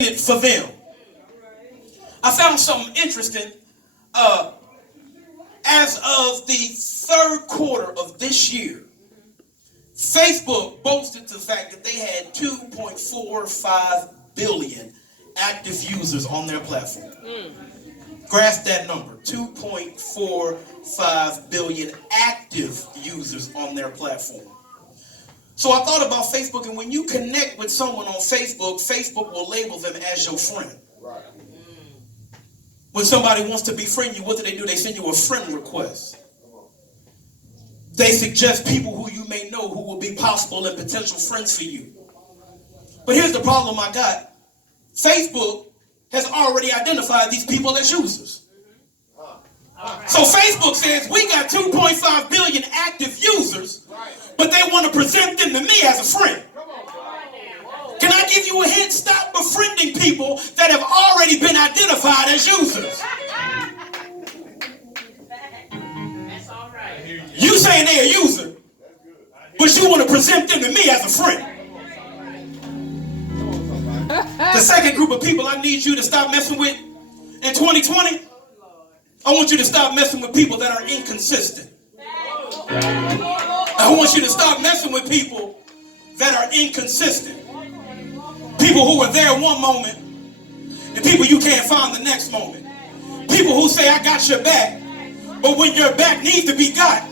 it for them. I found something interesting. As of the third quarter of this year, Facebook boasted the fact that they had 2.45 billion active users on their platform. Grasp that number, 2.45 billion active users on their platform. So I thought about Facebook, and when you connect with someone on Facebook, Facebook will label them as your friend. Right. When somebody wants to befriend you, what do? They send you a friend request. They suggest people who you may know who will be possible and potential friends for you. But here's the problem I got. Facebook has already identified these people as users. So Facebook says, we got 2.5 billion active users, but they want to present them to me as a friend. Can I give you a hint? Stop befriending people that have already been identified as users. You saying they're a user, but you want to present them to me as a friend. The second group of people I need you to stop messing with in 2020, I want you to stop messing with people that are inconsistent. I want you to stop messing with people that are inconsistent. People who are there one moment and people you can't find the next moment. People who say, I got your back, but when your back needs to be got,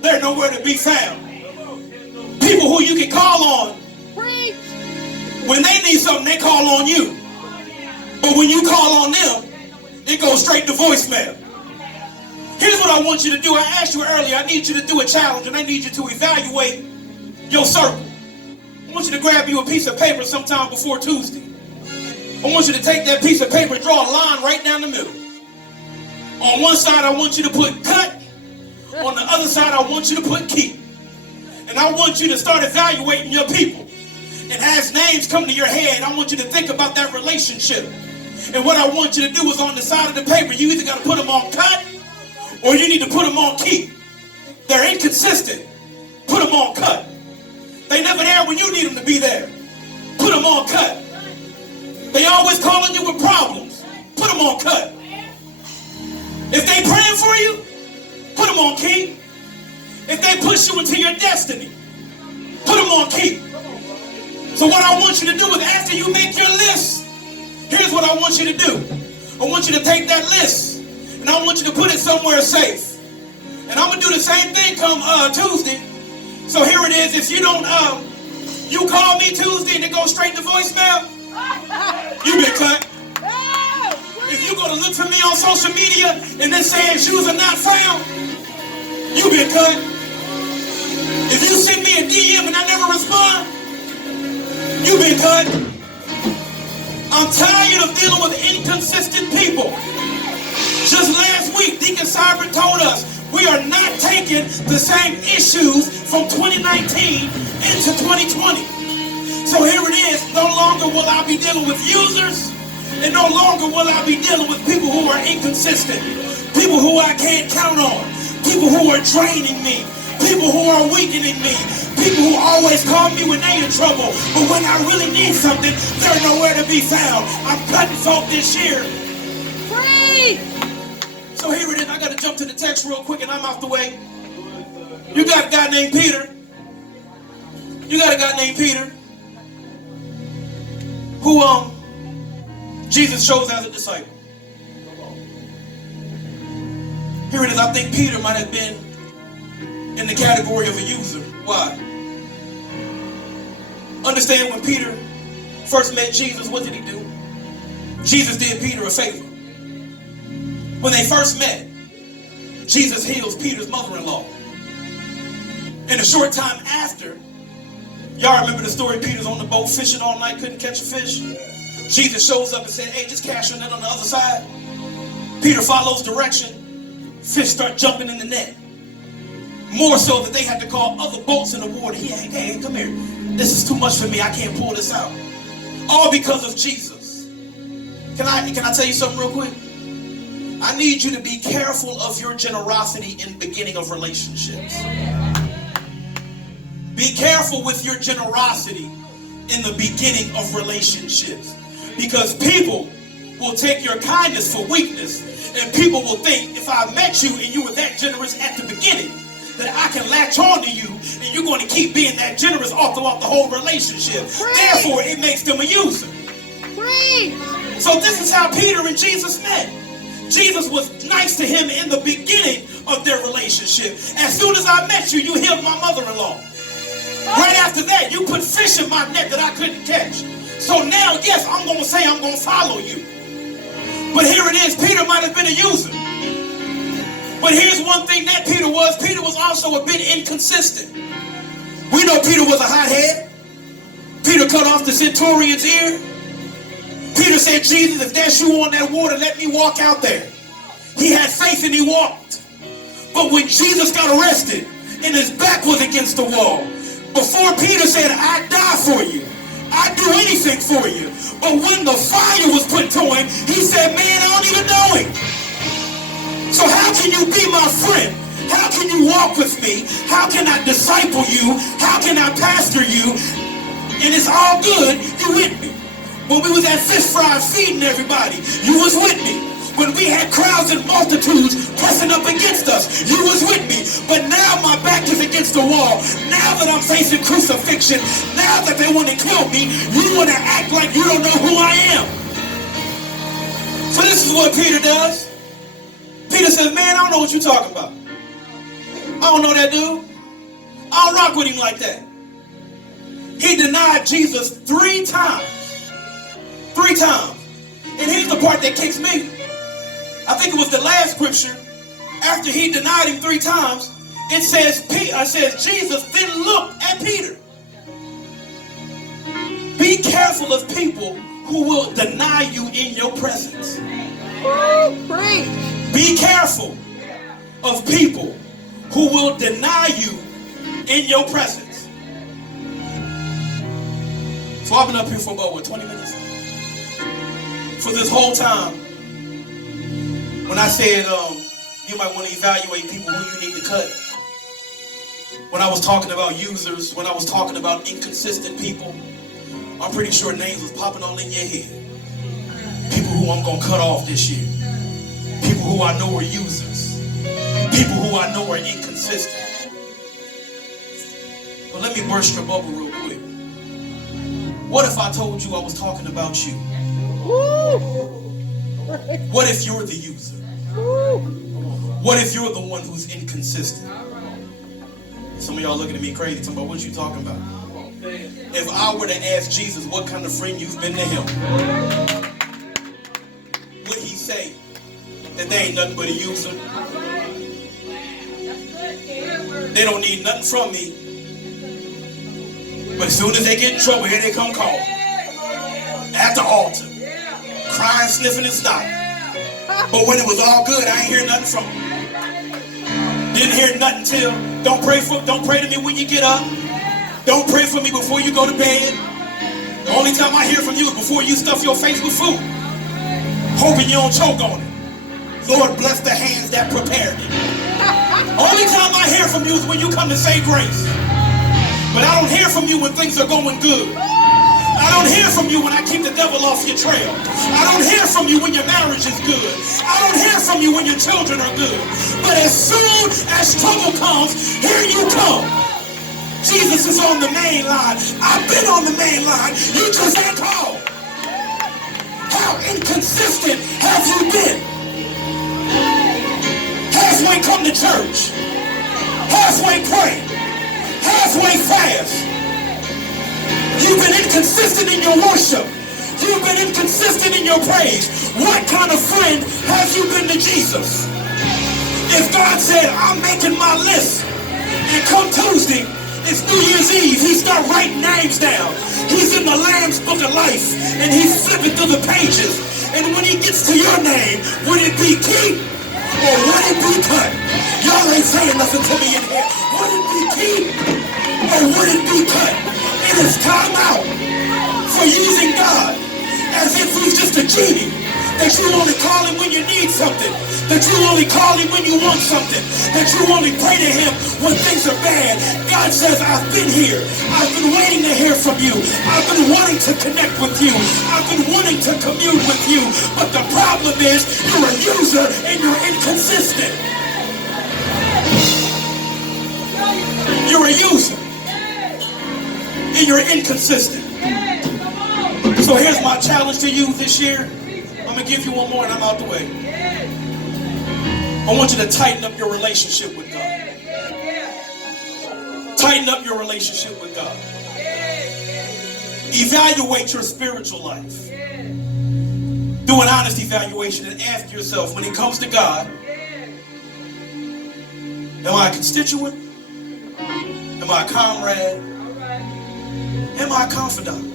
they're nowhere to be found. People who you can call on. When they need something, they call on you. But when you call on them, it goes straight to voicemail. Here's what I want you to do. I asked you earlier, I need you to do a challenge, and I need you to evaluate your circle. I want you to grab you a piece of paper sometime before Tuesday. I want you to take that piece of paper, draw a line right down the middle. On one side, I want you to put cut. On the other side, I want you to put keep. And I want you to start evaluating your people. And as names come to your head, I want you to think about that relationship. And what I want you to do is on the side of the paper, you either got to put them on cut or you need to put them on keep. They're inconsistent. Put them on cut. They never there when you need them to be there. Put them on cut. They always calling you with problems. Put them on cut. If they praying for you, put them on keep. If they push you into your destiny, put them on keep. So what I want you to do is after you make your list, here's what I want you to do. I want you to take that list and I want you to put it somewhere safe. And I'm going to do the same thing come Tuesday. So here it is. If you don't, you call me Tuesday and it goes straight to voicemail, you been cut. If you're going to look for me on social media and it says user not found, you been cut. If you send me a DM and I never respond, you been cut. I'm tired of dealing with inconsistent people. Just last week, Deacon Cyber told us we are not taking the same issues from 2019 into 2020. So here it is. No longer will I be dealing with users, and no longer will I be dealing with people who are inconsistent, people who I can't count on, people who are draining me, people who are weakening me, people who always call me when they in trouble, but when I really need something, they're nowhere to be found. I'm cutting folk this year. Free! So here it is. I got to jump to the text real quick and I'm out the way. You got a guy named Peter. You got a guy named Peter who Jesus chose as a disciple. Here it is. I think Peter might have been in the category of a user. Why? Understand, when Peter first met Jesus, what did he do? Jesus did Peter a favor. When they first met, Jesus heals Peter's mother-in-law. In a short time after, y'all remember the story, Peter's on the boat fishing all night, couldn't catch a fish. Jesus shows up and said, hey, just cast your net on the other side. Peter follows direction. Fish start jumping in the net. More so that they had to call other boats in the water. Hey, come here. This is too much for me. I can't pull this out. All because of Jesus. Can I tell you something real quick? I need you to be careful of your generosity in the beginning of relationships. Be careful with your generosity in the beginning of relationships. Because people will take your kindness for weakness, and people will think if I met you and you were that generous at the beginning, that I can latch on to you and you're going to keep being that generous all throughout the whole relationship. Great. Therefore, it makes them a user. Great. So this is how Peter and Jesus met. Jesus was nice to him in the beginning of their relationship. As soon as I met you, you healed my mother-in-law. Right after that, you put fish in my net that I couldn't catch. So now, yes, I'm going to say I'm going to follow you. But here it is, Peter might have been a user. But here's one thing that Peter was. Peter was also a bit inconsistent. We know Peter was a hothead. Peter cut off the centurion's ear. Peter said, Jesus, if that's you on that water, let me walk out there. He had faith and he walked. But when Jesus got arrested and his back was against the wall, before Peter said, I'd die for you, I'd do anything for you. But when the fire was put to him, he said, man, I don't even know him. So how can you be my friend? How can you walk with me? How can I disciple you? How can I pastor you? And it's all good, you with me. When we was at Fish Fry feeding everybody, you was with me. When we had crowds and multitudes pressing up against us, you was with me. But now my back is against the wall. Now that I'm facing crucifixion, now that they want to kill me, you want to act like you don't know who I am. So this is what Peter does. Peter says, man, I don't know what you're talking about. I don't know that dude. I don't rock with him like that. He denied Jesus 3 times. 3 times. And here's the part that kicks me. I think it was the last scripture. After he denied him 3 times, it says Jesus then looked at Peter. Be careful of people who will deny you in your presence. Be careful of people who will deny you in your presence. So I've been up here for about, 20 minutes? For this whole time, when I said you might want to evaluate people who you need to cut. When I was talking about users, when I was talking about inconsistent people, I'm pretty sure names was popping all in your head. People who I'm going to cut off this year. People who I know are users. People who I know are inconsistent. But let me burst your bubble real quick. What if I told you I was talking about you? What if you're the user? What if you're the one who's inconsistent? Some of y'all looking at me crazy, talking about what you talking about. If I were to ask Jesus what kind of friend you've been to him, would he say that they ain't nothing but a user? They don't need nothing from me. But as soon as they get in trouble, here they come calling. At the altar. Crying, sniffing, and stopping. But when it was all good, I ain't hear nothing from them. Didn't hear nothing till, don't pray to me when you get up. Don't pray for me before you go to bed. The only time I hear from you is before you stuff your face with food. Hoping you don't choke on it. Lord bless the hands that prepared it. Only time I hear from you is when you come to say grace. But I don't hear from you when things are going good. I don't hear from you when I keep the devil off your trail. I don't hear from you when your marriage is good. I don't hear from you when your children are good. But as soon as trouble comes, here you come. Jesus is on the main line. I've been on the main line. You just ain't called. How inconsistent have you been? Halfway come to church. Halfway pray. Halfway fast. You've been inconsistent in your worship. You've been inconsistent in your praise. What kind of friend have you been to Jesus? If God said, I'm making my list, and come Tuesday, it's New Year's Eve, he start writing names down. He's in the Lamb's Book of Life, and he's flipping through the pages. And when he gets to your name, would it be keep or would it be cut? Y'all ain't saying nothing to me in here. Would it be keep or would it be cut? It is time out for using God as if he's just a genie that That you only call him when you need something. That you only call him when you want something. That you only pray to him when things are bad. God says, I've been here. I've been waiting to hear from you. I've been wanting to connect with you. I've been wanting to commune with you. But the problem is you're a user and you're inconsistent. You're a user and you're inconsistent. So here's my challenge to you this year. I'm going to give you one more and I'm out the way. I want you to tighten up your relationship with God. Tighten up your relationship with God. Evaluate your spiritual life. Do an honest evaluation and ask yourself, when it comes to God, am I a constituent? Am I a comrade? Am I a confidant?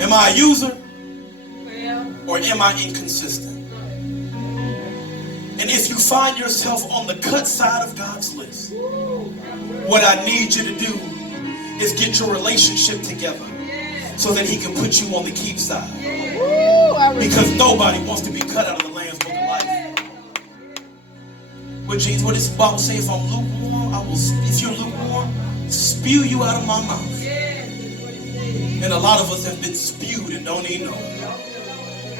Am I a user? Or am I inconsistent? And if you find yourself on the cut side of God's list, what I need you to do is get your relationship together so that he can put you on the keep side. Because nobody wants to be cut out of the Lamb's Book of Life. But Jesus, what does the Bible say? If I'm lukewarm, if you're lukewarm, spew you out of my mouth. And a lot of us have been spewed and don't even know it.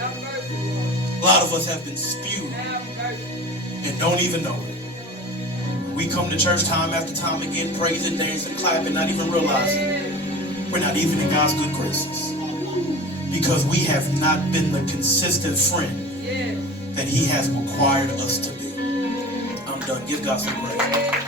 A lot of us have been spewed and don't even know it. We come to church time after time again, praising, dancing, clapping, not even realizing we're not even in God's good graces. Because we have not been the consistent friend that he has required us to be. I'm done. Give God some praise.